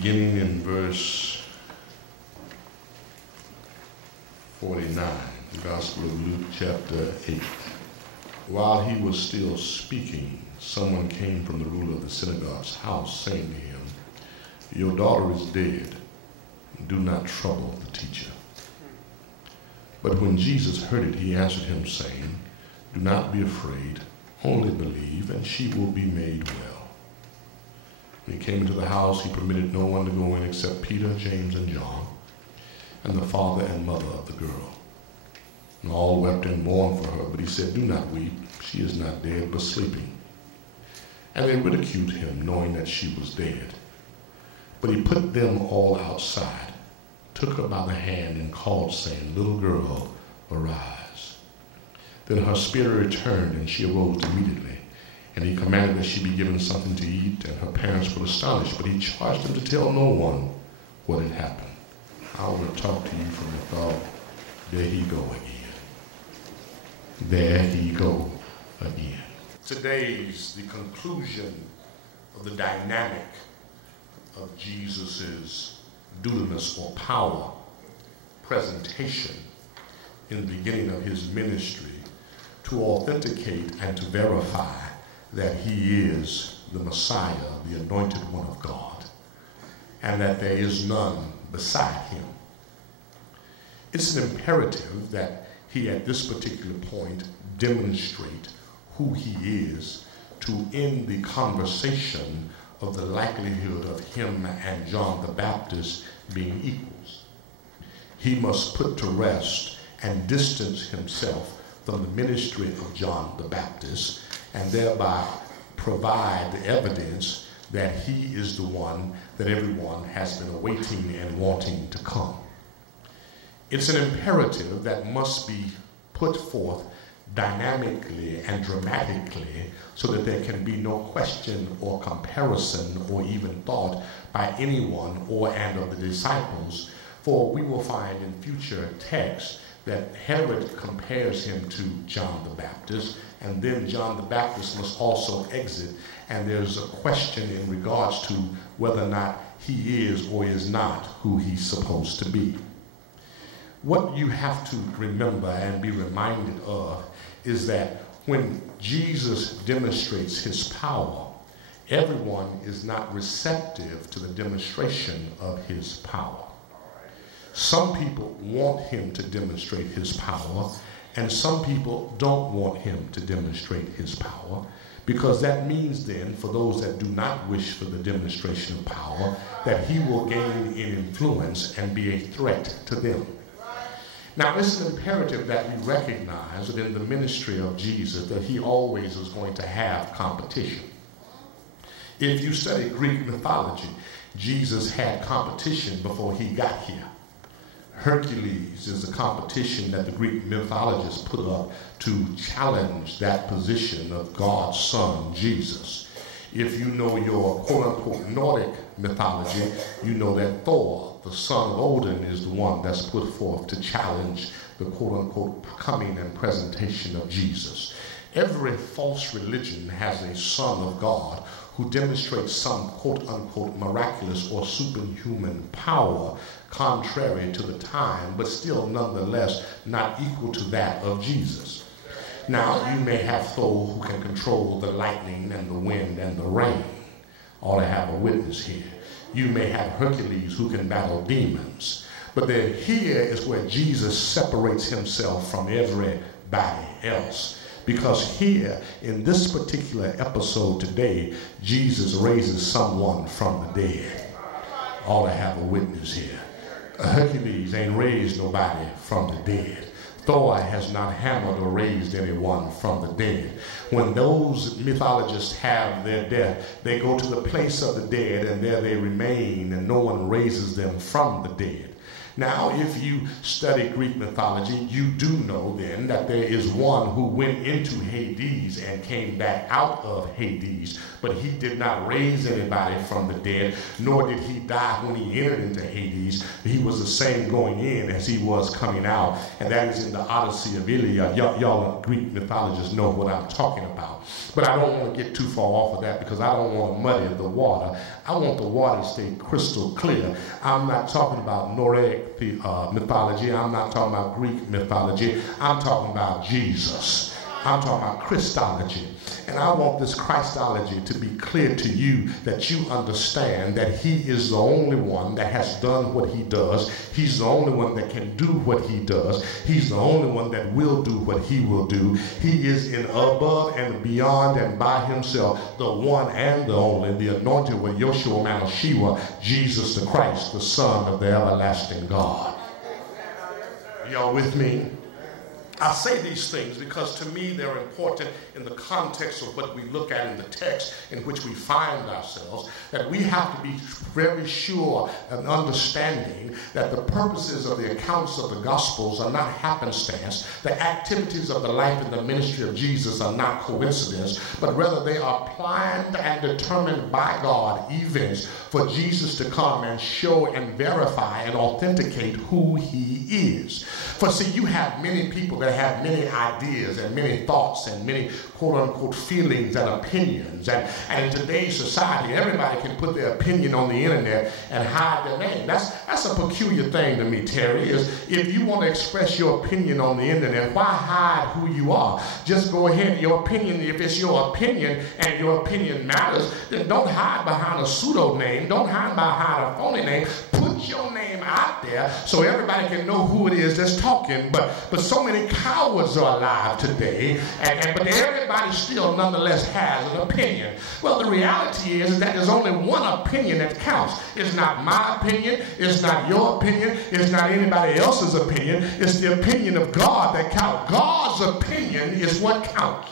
beginning in verse 49, the Gospel of Luke chapter 8. While he was still speaking, someone came from the ruler of the synagogue's house, saying to him, "Your daughter is dead. Do not trouble the teacher." But when Jesus heard it, he answered him, saying, "Do not be afraid, only believe, and she will be made well." When he came into the house, he permitted no one to go in except Peter, James, and John, and the father and mother of the girl. And all wept and mourned for her, but he said, "Do not weep. She is not dead, but sleeping." And they ridiculed him, knowing that she was dead. But he put them all outside, took her by the hand, and called, saying, "Little girl, arise." Then her spirit returned, and she arose immediately. And he commanded that she be given something to eat, and her parents were astonished, but he charged them to tell no one what had happened. I want to talk to you from the thought, there he go again. There he go again. Today's the conclusion of the dynamic of Jesus's dunamis or power presentation in the beginning of his ministry to authenticate and to verify that he is the Messiah, the anointed one of God, and that there is none beside him. It's an imperative that he at this particular point demonstrate who he is to end the conversation of the likelihood of him and John the Baptist being equals. He must put to rest and distance himself from the ministry of John the Baptist, and thereby provide the evidence that he is the one that everyone has been awaiting and wanting to come. It's an imperative that must be put forth dynamically and dramatically so that there can be no question or comparison or even thought by anyone or and of the disciples, for we will find in future texts that Herod compares him to John the Baptist, and then John the Baptist must also exit, and there's a question in regards to whether or not he is or is not who he's supposed to be. What you have to remember and be reminded of is that when Jesus demonstrates his power, everyone is not receptive to the demonstration of his power. Some people want him to demonstrate his power, and some people don't want him to demonstrate his power, because that means then, for those that do not wish for the demonstration of power, that he will gain in influence and be a threat to them. Now, it's an imperative that we recognize that in the ministry of Jesus that he always is going to have competition. If you study Greek mythology, Jesus had competition before he got here. Hercules is the competition that the Greek mythologists put up to challenge that position of God's son, Jesus. If you know your quote-unquote Nordic mythology, you know that Thor, the son of Odin, is the one that's put forth to challenge the quote-unquote coming and presentation of Jesus. Every false religion has a son of God who demonstrates some quote-unquote miraculous or superhuman power contrary to the time, but still nonetheless not equal to that of Jesus. Now, you may have Thor who can control the lightning and the wind and the rain. Ought to have a witness here. You may have Hercules who can battle demons. But then here is where Jesus separates himself from everybody else. Because here, in this particular episode today, Jesus raises someone from the dead. Ought to have a witness here. Hercules ain't raised nobody from the dead. Thor has not hammered or raised anyone from the dead. When those mythologists have their death, they go to the place of the dead, and there they remain, and no one raises them from the dead. Now, if you study Greek mythology, you do know then that there is one who went into Hades and came back out of Hades, but he did not raise anybody from the dead, nor did he die when he entered into Hades. He was the same going in as he was coming out, and that is in the Odyssey of Iliad. Y'all Greek mythologists know what I'm talking about. But I don't want to get too far off of that because I don't want to muddy the water. I want the water to stay crystal clear. I'm not talking about Nordic mythology. I'm not talking about Greek mythology. I'm talking about Jesus. I'm talking about Christology. And I want this Christology to be clear to you, that you understand that he is the only one that has done what he does. He's the only one that can do what he does. He's the only one that will do what he will do. He is in above and beyond and by himself, the one and the only, the anointed with Yoshua Mashiach, Jesus the Christ, the Son of the everlasting God. Y'all with me? I say these things because to me they're important in the context of what we look at in the text in which we find ourselves, that we have to be very sure and understanding that the purposes of the accounts of the Gospels are not happenstance. The activities of the life and the ministry of Jesus are not coincidence, but rather they are planned and determined by God events for Jesus to come and show and verify and authenticate who he is. For see, you have many people that have many ideas and many thoughts and many quote-unquote feelings and opinions. And in today's society, everybody can put their opinion on the internet and hide their name. That's a peculiar thing to me, Terry, is if you want to express your opinion on the internet, why hide who you are? Just go ahead. Your opinion, if it's your opinion and your opinion matters, then don't hide behind a pseudo name. Don't hide behind a phony name. Put your name out there so everybody can know who it is that's talking. But so many cowards are alive today, but everybody still nonetheless has an opinion. Well, the reality is that there's only one opinion that counts. It's not my opinion. It's not your opinion. It's not anybody else's opinion. It's the opinion of God that counts. God's opinion is what counts.